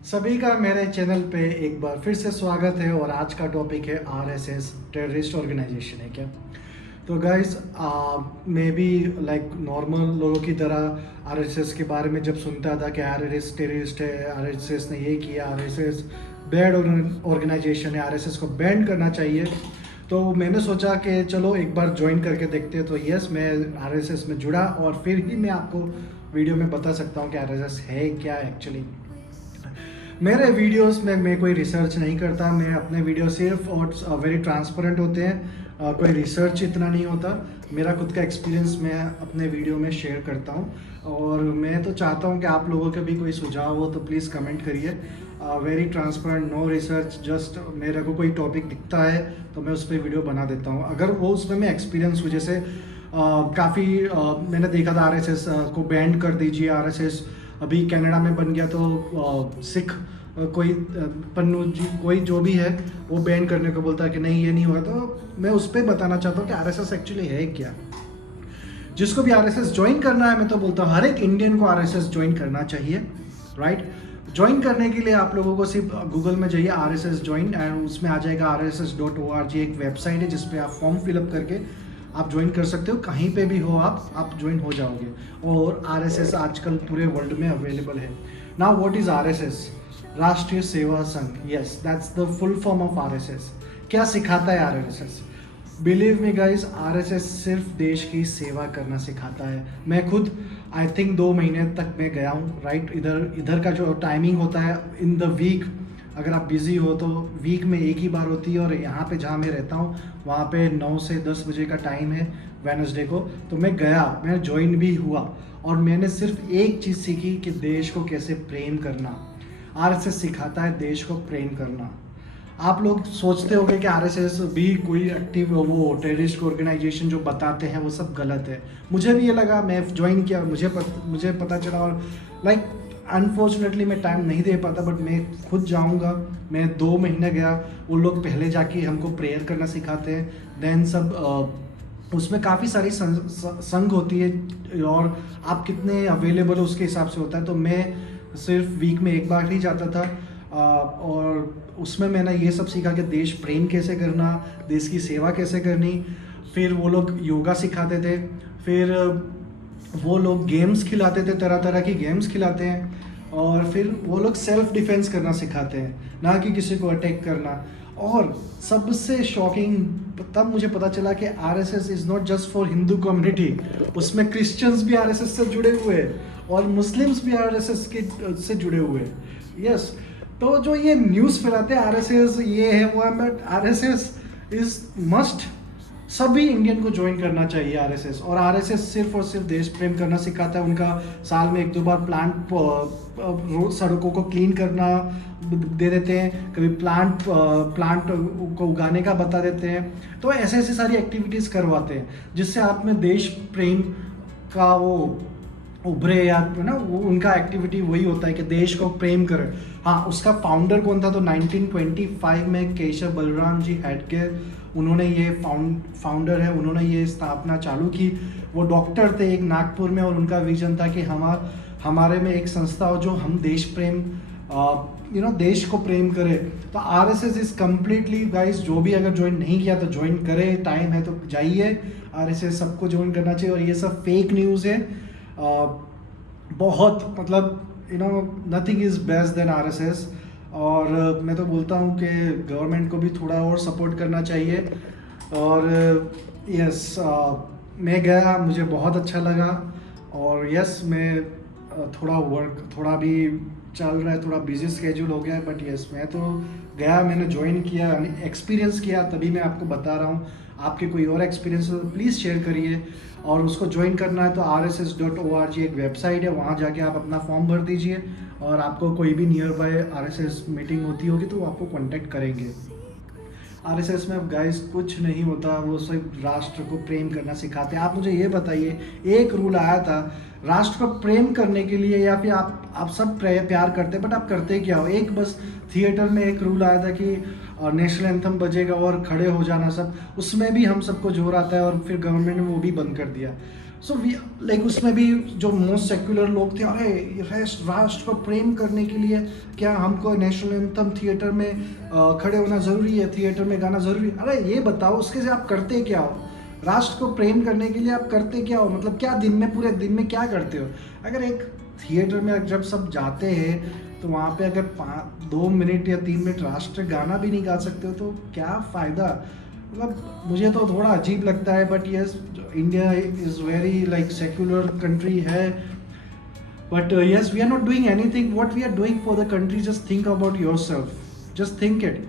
सभी का मेरे चैनल पे एक बार फिर से स्वागत है और आज का टॉपिक है आरएसएस टेररिस्ट ऑर्गेनाइजेशन है क्या। तो गाइस मैं भी लाइक नॉर्मल लोगों की तरह आरएसएस के बारे में जब सुनता था कि आरएसएस टेररिस्ट है, आरएसएस ने ये किया, आरएसएस बैड ऑर्गेनाइजेशन है, आरएसएस को बैन करना चाहिए। तो मैंने सोचा कि चलो एक बार ज्वाइन करके देखते हैं। तो यस, मैं आरएसएस में जुड़ा और फिर ही मैं आपको वीडियो में बता सकता हूँ कि आरएसएस है क्या एक्चुअली। मेरे वीडियोस में मैं कोई रिसर्च नहीं करता, मैं अपने वीडियो सिर्फ और वेरी ट्रांसपेरेंट होते हैं, कोई रिसर्च इतना नहीं होता। मेरा खुद का एक्सपीरियंस मैं अपने वीडियो में शेयर करता हूँ और मैं तो चाहता हूँ कि आप लोगों के भी कोई सुझाव हो तो प्लीज़ कमेंट करिए। Very transparent, no research, just मेरे को कोई टॉपिक दिखता है तो मैं उस पर वीडियो बना देता हूँ। अगर वो उसमें मैं एक्सपीरियंस हो, जैसे काफ़ी मैंने देखा था आरएसएस को बैन कर दीजिए, आरएसएस अभी कनाडा में बन गया तो सिख कोई पन्नू जी कोई जो भी है वो बैन करने को बोलता है कि नहीं ये नहीं होगा। तो मैं उस पर बताना चाहता हूँ कि आरएसएस एक्चुअली है क्या। जिसको भी आरएसएस ज्वाइन करना है, मैं तो बोलता हूँ हर एक इंडियन को आरएसएस ज्वाइन करना चाहिए, राइट। ज्वाइन करने के लिए आप लोगों को सिर्फ गूगल में जाइए RSS ज्वाइन एंड उसमें आ जाएगा rss.org, एक वेबसाइट है जिसपे आप फॉर्म फिलअप करके आप ज्वाइन कर सकते हो। कहीं पे भी हो आप ज्वाइन हो जाओगे और RSS आजकल पूरे वर्ल्ड में अवेलेबल है। Now what is RSS? राष्ट्रीय सेवा संघ, yes that's the full form of RSS। क्या सिखाता है RSS? Believe me guys, RSS सिर्फ देश की सेवा करना सिखाता है। मैं खुद आई थिंक 2 महीने तक मैं गया हूँ, राइट। इधर का जो टाइमिंग होता है इन द वीक, अगर आप बिज़ी हो तो वीक में एक ही बार होती है और यहाँ पे जहाँ मैं रहता हूँ वहाँ पे 9 से 10 बजे का टाइम है वेडनेसडे को। तो मैं गया, मैं ज्वाइन भी हुआ और मैंने सिर्फ एक चीज़ सीखी कि देश को कैसे प्रेम करना। RSS सिखाता है देश को प्रेम करना। आप लोग सोचते होंगे कि RSS भी कोई एक्टिव वो टेररिस्ट ऑर्गेनाइजेशन जो बताते हैं वो सब गलत है। मुझे भी ये लगा, मैं ज्वाइन किया, मुझे पता चला और लाइक अनफॉर्चुनेटली मैं टाइम नहीं दे पाता, बट मैं खुद जाऊंगा। मैं 2 महीने गया। वो लोग पहले जाके हमको प्रेयर करना सिखाते हैं, देन सब उसमें काफ़ी सारी संघ होती है और आप कितने अवेलेबल हो उसके हिसाब से होता है। तो मैं सिर्फ वीक में एक बार ही जाता था और उसमें मैंने ये सब सीखा कि देश प्रेम कैसे करना, देश की सेवा कैसे करनी। फिर वो लोग योगा सिखाते थे, फिर वो लोग गेम्स खिलाते थे, तरह तरह की गेम्स खिलाते हैं और फिर वो लोग सेल्फ डिफेंस करना सिखाते हैं, ना कि किसी को अटैक करना। और सबसे शॉकिंग तब मुझे पता चला कि RSS is not just for Hindu community, उसमें क्रिश्चियंस भी RSS से जुड़े हुए हैं और मुस्लिम्स भी RSS के से जुड़े हुए हैं। यस, तो जो ये न्यूज़ फैलाते हैं RSS ये है वो है, बट RSS इज़ मस्ट, सभी इंडियन को ज्वाइन करना चाहिए RSS। और RSS सिर्फ और सिर्फ देश प्रेम करना सिखाता है। उनका साल में 1-2 बार रोड सड़कों को क्लीन करना दे देते हैं, कभी प्लांट को उगाने का बता देते हैं। तो ऐसे ऐसे सारी एक्टिविटीज़ करवाते हैं जिससे आप में देश प्रेम का वो उभरे, या ना वो उनका एक्टिविटी वही होता है कि देश को प्रेम करें। हाँ, उसका फाउंडर कौन था? तो 1925 में केशव बलराम जी हेडगे, उन्होंने ये फाउंडर है, उन्होंने ये स्थापना चालू की। वो डॉक्टर थे एक नागपुर में और उनका विजन था कि हमारे में एक संस्था हो जो हम देश प्रेम देश को प्रेम करे। तो RSS इज कम्प्लीटली गाइस, जो भी अगर ज्वाइन नहीं किया तो ज्वाइन करे, टाइम है तो जाइए। RSS सबको ज्वाइन करना चाहिए और ये सब फेक न्यूज़ है। बहुत मतलब nothing is best then RSS। और मैं तो बोलता हूँ कि गवर्नमेंट को भी थोड़ा और सपोर्ट करना चाहिए। और यस, मैं गया, मुझे बहुत अच्छा लगा। और यस, मैं थोड़ा वर्क थोड़ा भी चल रहा है, थोड़ा बिजी स्केड्यूल हो गया है, बट यस मैं तो गया, मैंने ज्वाइन किया, एक्सपीरियंस किया, तभी मैं आपको बता रहा हूँ। आपके कोई और एक्सपीरियंस हो तो प्लीज़ शेयर करिए। और उसको ज्वाइन करना है तो rss.org एक वेबसाइट है, वहाँ जाके आप अपना फॉर्म भर दीजिए और आपको कोई भी नियर बाय RSS मीटिंग होती होगी तो वो आपको कांटेक्ट करेंगे। RSS में अब गाइस कुछ नहीं होता, वो सिर्फ राष्ट्र को प्रेम करना सिखाते हैं। आप मुझे ये बताइए, एक रूल आया था राष्ट्र को प्रेम करने के लिए, या फिर आप सब प्यार करते हैं बट आप करते क्या हो? एक बस थिएटर में एक रूल आया था कि नेशनल एंथम बजेगा और खड़े हो जाना सब, उसमें भी हम सबको जोर आता है और फिर गवर्नमेंट ने वो भी बंद कर दिया। सो वी लाइक उसमें भी जो मोस्ट सेक्युलर लोग थे, अरे राष्ट्र को प्रेम करने के लिए क्या हमको नेशनल एंथम थिएटर में खड़े होना ज़रूरी है, थिएटर में गाना ज़रूरी है? अरे ये बताओ उसके से आप करते क्या हो? राष्ट्र को प्रेम करने के लिए आप करते क्या हो? मतलब क्या दिन में, पूरे दिन में क्या करते हो? अगर एक थिएटर में जब सब जाते हैं तो वहाँ पे अगर 2 मिनट या 3 मिनट राष्ट्र गाना भी नहीं गा सकते हो तो क्या फ़ायदा? मतलब मुझे तो थोड़ा अजीब लगता है, but yes India is very like secular country है, but yes we are not doing anything what we are doing for the country, just think about yourself, just think it.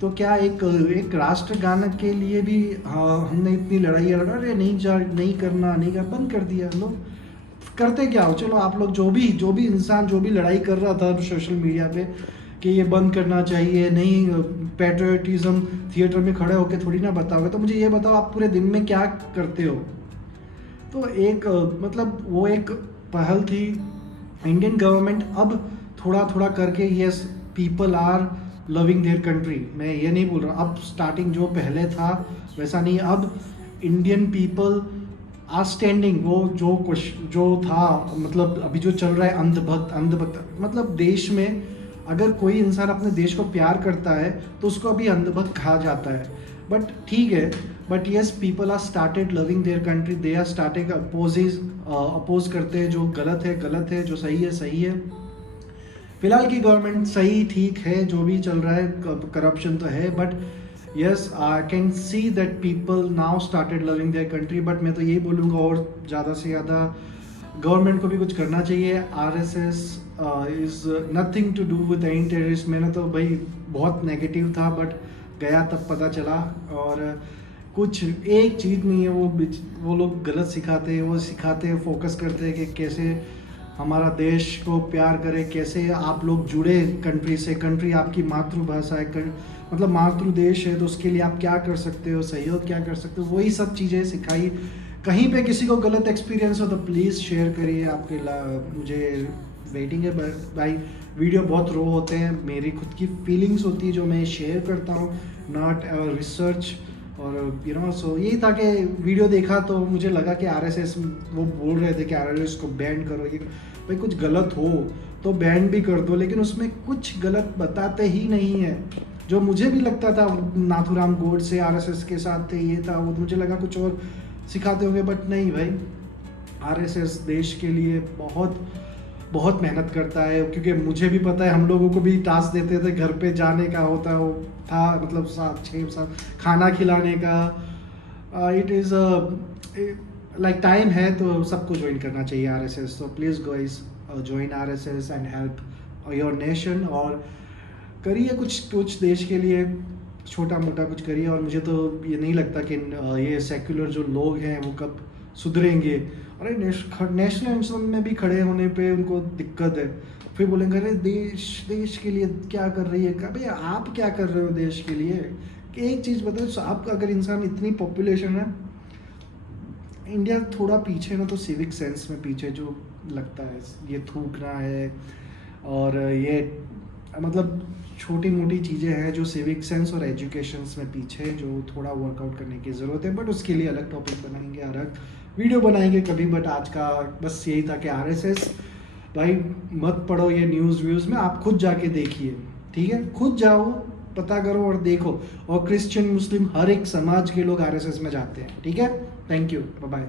तो क्या एक राष्ट्र गान के लिए भी हमने इतनी लड़ाई लड़ा, अरे नहीं करना, नहीं कर, बंद कर दिया। लोग करते क्या हो? चलो आप लोग जो भी इंसान जो भी लड़ाई कर रहा था सोशल मीडिया पे कि ये बंद करना चाहिए, नहीं पैट्रियटिज्म, थिएटर में खड़े होकर थोड़ी ना बताओगे, तो मुझे ये बताओ आप पूरे दिन में क्या करते हो? तो एक मतलब वो एक पहल थी। इंडियन गवर्नमेंट अब थोड़ा थोड़ा करके, yes people are loving their country, मैं ये नहीं बोल रहा अब स्टार्टिंग जो पहले था वैसा नहीं, अब इंडियन पीपल आर स्टैंडिंग, वो जो था, मतलब अभी जो चल रहा है अंधभक्त, मतलब देश में अगर कोई इंसान अपने देश को प्यार करता है तो उसको अभी अंधभक्त कहा जाता है, बट ठीक है, but yes people are started loving their country, they are started oppose करते हैं, जो गलत है, जो सही है सही है। फिलहाल की गवर्नमेंट सही ठीक है, जो भी चल रहा है, करप्शन तो है, but yes I can see that people now started loving their country. But मैं तो यही बोलूँगा और ज़्यादा से ज़्यादा गवर्नमेंट को भी कुछ करना चाहिए। RSS is nothing to do with any terrorist. मैंने तो भाई बहुत नेगेटिव था, बट गया तब पता चला, और कुछ एक चीज़ नहीं है, वो लोग गलत सिखाते हैं, वो सिखाते हैं, फोकस करते हैं कि कैसे हमारा देश को प्यार करें, कैसे आप लोग जुड़े कंट्री से, कंट्री आपकी मातृभाषा है, मतलब मातृ देश है, तो उसके लिए आप क्या कर सकते हो, सहयोग क्या कर सकते हो, वही सब चीज़ें सिखाई। कहीं पे किसी को गलत एक्सपीरियंस हो तो प्लीज़ शेयर करिए, मुझे वेटिंग है भाई। वीडियो बहुत रो होते हैं, मेरी खुद की फीलिंग्स होती है जो मैं शेयर करता हूँ, नॉट रिसर्च, और सो यही था कि वीडियो देखा तो मुझे लगा कि RSS वो बोल रहे थे कि RSS को बैन करो, ये भाई कुछ गलत हो तो बैन भी कर दो, लेकिन उसमें कुछ गलत बताते ही नहीं है। जो मुझे भी लगता था नाथूराम गोडसे RSS के साथ थे, ये था वो, तो मुझे लगा कुछ और सिखाते होंगे, बट नहीं भाई, RSS देश के लिए बहुत बहुत मेहनत करता है, क्योंकि मुझे भी पता है, हम लोगों को भी टास्क देते थे घर पे जाने का होता है, वो था मतलब 7-6 खाना खिलाने का। इट इज़ लाइक टाइम है तो सबको ज्वाइन करना चाहिए RSS, तो please guys join RSS and help your nation, और करिए कुछ देश के लिए, छोटा मोटा कुछ करिए। और मुझे तो ये नहीं लगता कि ये सेक्युलर जो लोग हैं वो कब सुधरेंगे। अरे नेशनल एंथम में भी खड़े होने पे उनको दिक्कत है, फिर बोलेंगे अरे देश के लिए क्या कर रही है? भाई आप क्या कर रहे हो देश के लिए? कि एक चीज़ बताओ, आप अगर इंसान इतनी पॉपुलेशन है, इंडिया थोड़ा पीछे ना, तो सिविक सेंस में पीछे जो लगता है, ये थूकना है और ये मतलब छोटी मोटी चीज़ें हैं जो सिविक सेंस और एजुकेशन में पीछे, जो थोड़ा वर्कआउट करने की ज़रूरत है, बट उसके लिए अलग टॉपिक बनाएंगे, अलग वीडियो बनाएंगे कभी। बट आज का बस यही था कि RSS भाई मत पढ़ो ये न्यूज़ में, आप खुद जाके देखिए, ठीक है? खुद जाओ, पता करो और देखो। और क्रिश्चियन मुस्लिम हर एक समाज के लोग RSS में जाते हैं, ठीक है? Thank you, bye bye.